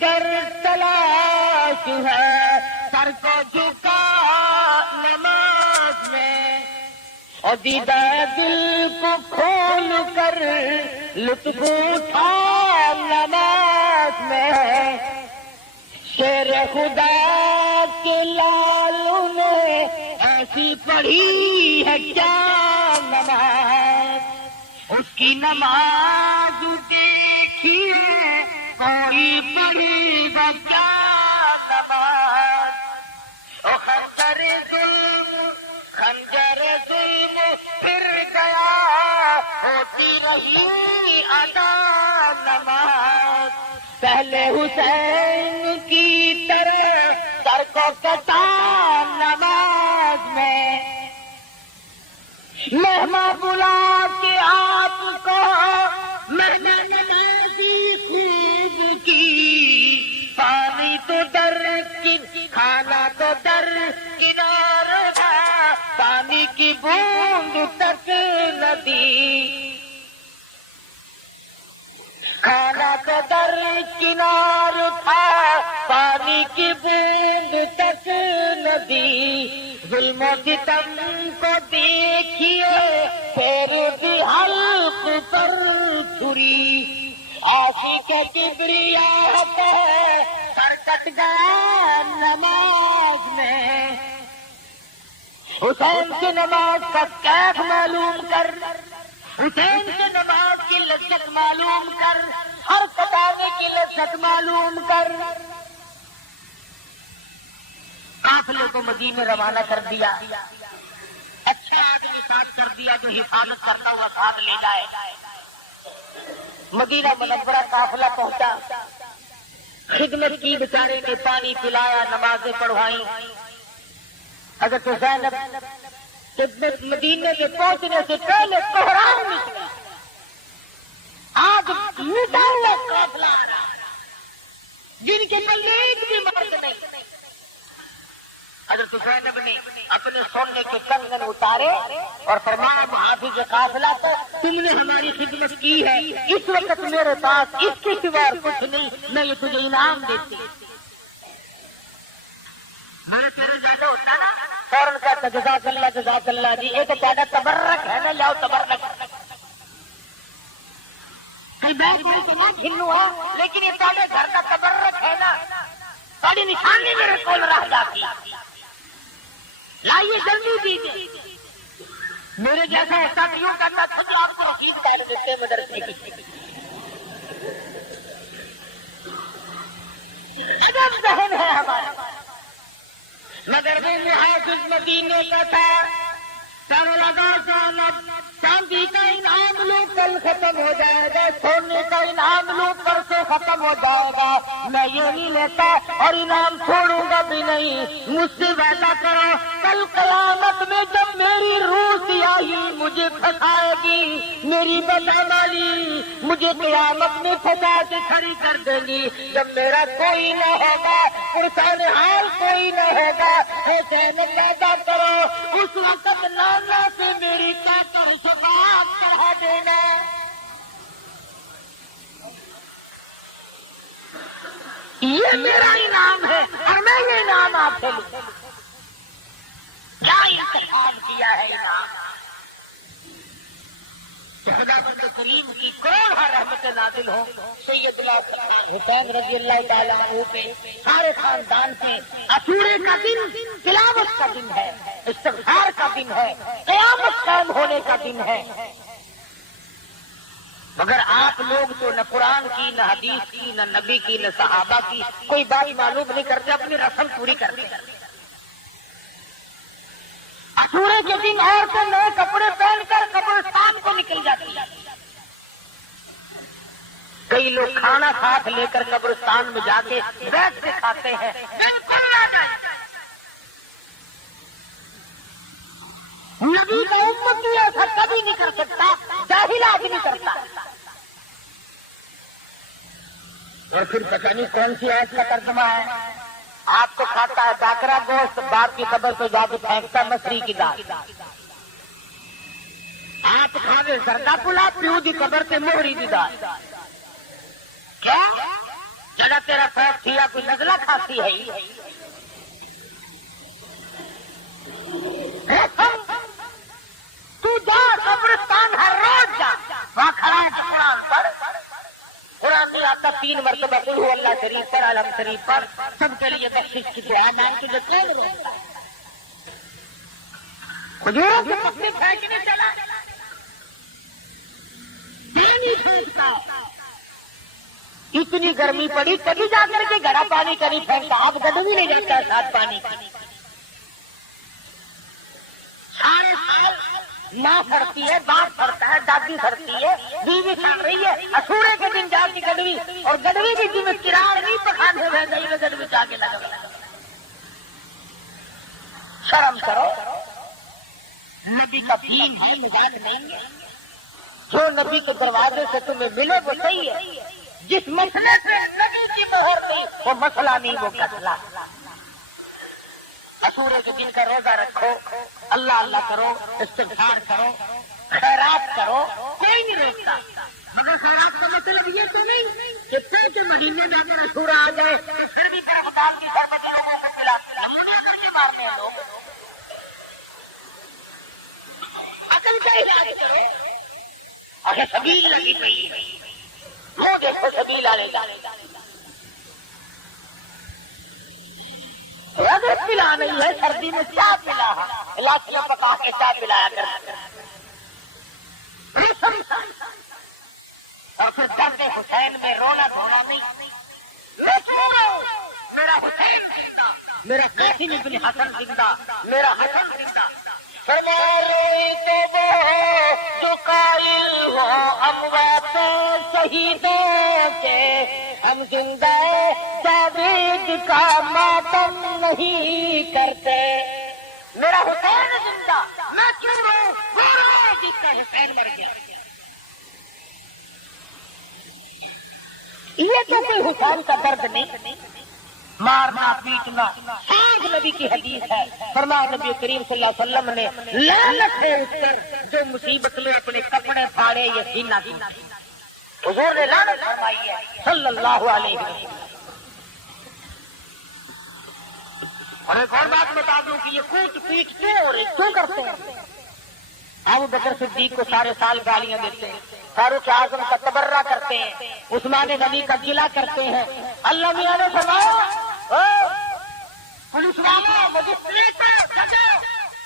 گر تلاش ہے، سر کو جھکا نماز میں، اور دیدہ دل کو کھول کر لطف اٹھا نماز میں، شیر خدا کے لالوں نے ایسی پڑھی ہے کیا نماز، اس کی نماز دیکھیے کوئی پڑھی گا کیا نماز، خنجر ظلم پھر گیا ہوتی رہی ادا نماز، پہلے حسین کی طرح سر کو کٹا نماز میں، مہمان بلا کے آپ کو مہمان نمازی خوب کی، پانی تو در کھانا تو در کنار تھا، پانی کی بوند تر کھانا کا در کنار تھا پانی کی بوند تک ندی ظلم و ستم کو دیکھیے پھر بھی حلق پر چھری عاشق کبریا پہ سر کٹ گیا نماز میں حسین کی نماز کا کیف معلوم کر حسین کی نماز کی لذت معلوم کر ہر کٹانے کی لذت معلوم کر قافلے کو مدینے روانہ کر دیا اچھا آدمی ساتھ کر دیا جو حفاظت کرتا ہوا ساتھ لے جائے مدینہ منورہ قافلہ پہنچا خدمت کی بیچارے نے پانی پلایا نمازیں پڑھوائیں حضرت زینب مدینے کے پہنچنے سے پہلے کوہرام نکلا آج مٹا ہوا قافلہ جن کے پلے ایک بھی مرد نہیں حضرت زینب نے اپنے سونے کے کنگن اتارے اور فرمایا محافظ قافلہ تو تم نے ہماری خدمت کی ہے اس وقت میرے پاس اس کے سوا کچھ نہیں میں یہ تجھے انعام دیتی میں تیرے زیادہ اتارا فوراً کہتا جزاک اللہ جی ایک زیادہ تبرک ہے نا لاؤ تبرک کھلو ہے لیکن یہ تھوڑے گھر کا تبرک ہے نا تھوڑی نشانی میرے کول رہ جاتی لائیے جلدی دیجیے میرے جیسا ایسا کیوں کرنا تھا جو آپ کو رفیق کر دیتے مدرسے کی عجب ذہن ہے ہمارا مگر وہ محافظ مدینے کا تھا سر لگا جانب چاندی کا انعام لو کل ختم ہو جائے گا سونے کا انعام لو کل سے ختم ہو جائے گا میں یہ نہیں لیتا اور انعام چھوڑوں گا بھی نہیں مجھ سے وعدہ کرو کل قیامت میں جب میری روح سیاہی مجھے پھنسائے گی میری بدعملی مجھے قیامت میں پھنسا کے کھڑی کر دے گی جب میرا کوئی نہ ہوگا پرسان حال کوئی نہ ہوگا ایسے میں پیدا کرو اس وقت نانا سے میری کاکر شفاعت کرا دینا یہ میرا انعام ہے اور میں یہ انعام آپ سے لوں کیا انتخاب کیا ہے انعام خدا بند کریم کی کروڑ رحمت نازل ہو سید حسین رضی اللہ تعالیٰ عنہ پہ سارے خاندان پہ عاشورے کا دن تلاوت کا دن ہے استغفار کا دن ہے قیامت قائم ہونے کا دن ہے مگر آپ لوگ تو نہ قرآن کی نہ حدیث کی نہ نبی کی نہ صحابہ کی کوئی بات معلوم نہیں کرتے اپنی رسم پوری کرتے عاشورے کے دن عورتیں نئے کپڑے پہن کر قبرستان کو نکل جاتی ہیں کئی لوگ کھانا ساتھ لے کر قبرستان میں جا کے بیٹھ کے کھاتے ہیں نبی کا امتی ایسا کبھی نہیں کر سکتا جاہل آدمی کرتا اور پھر پتہ نہیں کون سی آیت کا ترجمہ ہے آپ کو کھاتا ہے ڈاکرا گوشت باپ کی قبر پہ جا کے پھینکتا مچھلی کی دال آپ کھاوے زردہ پلا پیو دی قبر پہ موہری دی دال کیا جگہ تیرا پیٹ تھیا کوئی نزلہ کھاتی ہے تو جا قبرستان ہر روز جا وہاں کھڑا ہے قرآن پڑھ قرآن نہیں آتا 3 مرتبہ قل هو اللہ شریف پر علم شریف پر سب کے لیے بخشش کی دعا مانگ کے کون روتا ہے کھجوروں کی پتی پھینکنے چلا اتنی گرمی پڑی کبھی جا کر کے گڑا پانی کا نہیں پھینکتا آپ گڈو بھی نہیں جاتا ساتھ پانی کا سارے سال ماں پڑتی ہے باپ پڑتا ہے دادی پڑتی ہے بیوی پڑ رہی ہے عاشورے کے دن جا کے گڈوی اور گڈوی بھی جی میں کرار نہیں پکانے ہوئے گئی میں گڈوی جا کے لگا شرم کرو نبی کا دین ہے مزاج نہیں ہے جو نبی کے دروازے سے تمہیں ملے وہ صحیح ہے جس مسئلے سے نبی کی مہر نہیں وہ مسئلہ نہیں وہ مسئلہ عاشورے کے دن کا روزہ رکھو اللہ اللہ کرو استغفار کرو خیرات کرو، کوئی نہیں روکتا، مگر خیرات کا مطلب یہ تو نہیں کہ پیسے مہینے میں اگر اشورا آ جائے تو پھر بھی خدام کی سر پہ مارنے ہیں لوگ. عقل کا علاج کرے. اچھا سبیل لگی پئی، وہ دیکھو سبیل آنے جانے. اگر پلا نہیں ہے سردی میں چاہ پلا، لاکھیاں پکا کے چاہ پلایا کر. اور پھر درد حسین میں رونا دھونا نہیں. میرا حسین زندہ، میرا قاسم ابن حسن زندہ، میرا حسن زندہ. روئتے وہ جو قائل ہو اموات شہیدوں کے، ہم زندہ شہید کا ماتم نہیں کرتے. میرا حسین زندہ، میں کیوں رہوں؟ وہ رو جس کا حسین مر گیا. یہ تو کوئی حسین کا درد نہیں، مارنا پیٹنا. ایک نبی کی حدیث ہے، فرمایا نبی کریم صلی اللہ علیہ وسلم نے لعنت ہے اس پر جو مصیبت میں اپنے کپڑے پھاڑے یا سینہ دی. حضور نے لعنت فرمائی ہے صلی اللہ علیہ وسلم. اور ایک اور بات بتا دوں کہ یہ کوٹ پیٹ کیوں ہو رہی، کیوں کرتے ہیں؟ ابو بکر صدیق کو سارے سال گالیاں دیتے ہیں، فاروق اعظم کا تبرہ کرتے ہیں، عثمان غنی کا گلہ کرتے ہیں. اللہ میاں نے فرمایا پولیس والوں مجسٹریٹ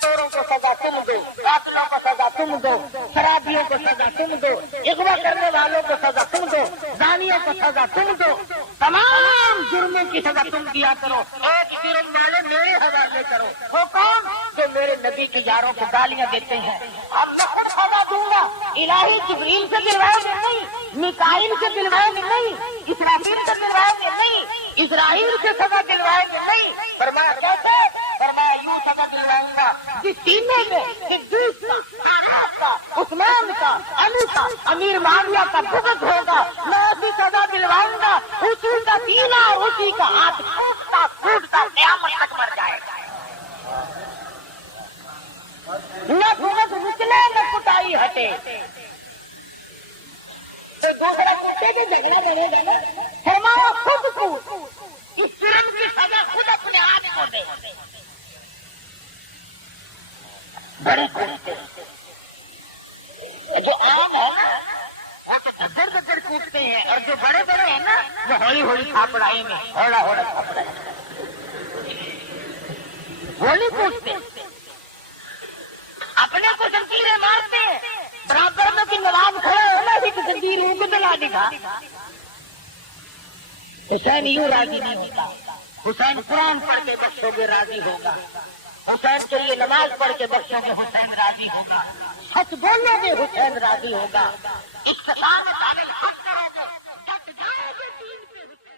چوروں کو سزا تم دو، قاتلوں کو سزا تم دو، شرابیوں کو سزا تم دو، اغوا کرنے والوں کو سزا تم دو، زانیوں کو سزا تم دو، تمام جرموں کی سزا تم دیا کرو. ایک جرم والے میرے حوالے کرو. وہ کون؟ جو میرے نبی کے یاروں کو گالیاں دیتے ہیں. اب میں خود سزا دوں گا. الہی جبریل سے دلوائے گے نہیں، میکائیل سے دلوائے گے نہیں، اسرافیل سے دلوائے گے نہیں، اسرائیل سے سزا دلوائے گے نہیں. فرمایا کیسے؟ فرمایا یوں سزا دلواؤں گا جس سینے میں صدیق کا، آراب کا، عثمان کا، علی کا، امیر معاویہ کا بغض ہوگا، میں ایسی سزا دلواؤں گا اسی کا سینہ اور اسی کا ہاتھ ٹوٹتا ٹوٹتا قیامت تک مر جائے گا. نہ بغض نکلے نہ کٹائی ہٹے. تو دوسرا کتے سے جھگڑا بڑھے گا نا. فرمایا خود کو اس جرم کی سزا خود اپنے ہاتھ کو دے. بڑے کوٹتے جو عام ہے نا درد درد کوٹتے ہیں، اور جو بڑے بڑے ہیں نا وہ ہولی ہولی تھاپڑائیں گے، ہولا ہولا تھاپڑائیں ہولی کوٹتے. اپنے کو زنجیریں مارتے ہیں، برابر میں کی نماز کھڑے ہونا بھی کہ زنجیر ان کو دلا دکھا. حسین یوں راضی نہیں ہوتا. حسین قرآن پڑھ کے بخشو گے راضی ہوگا. حسین کے لیے نماز پڑھ کے بخشو گے حسین راضی ہوگا. سچ بولو گے حسین راضی ہوگا. اقتسام حق کرو گے، ڈٹ جاؤ گے دین پہ.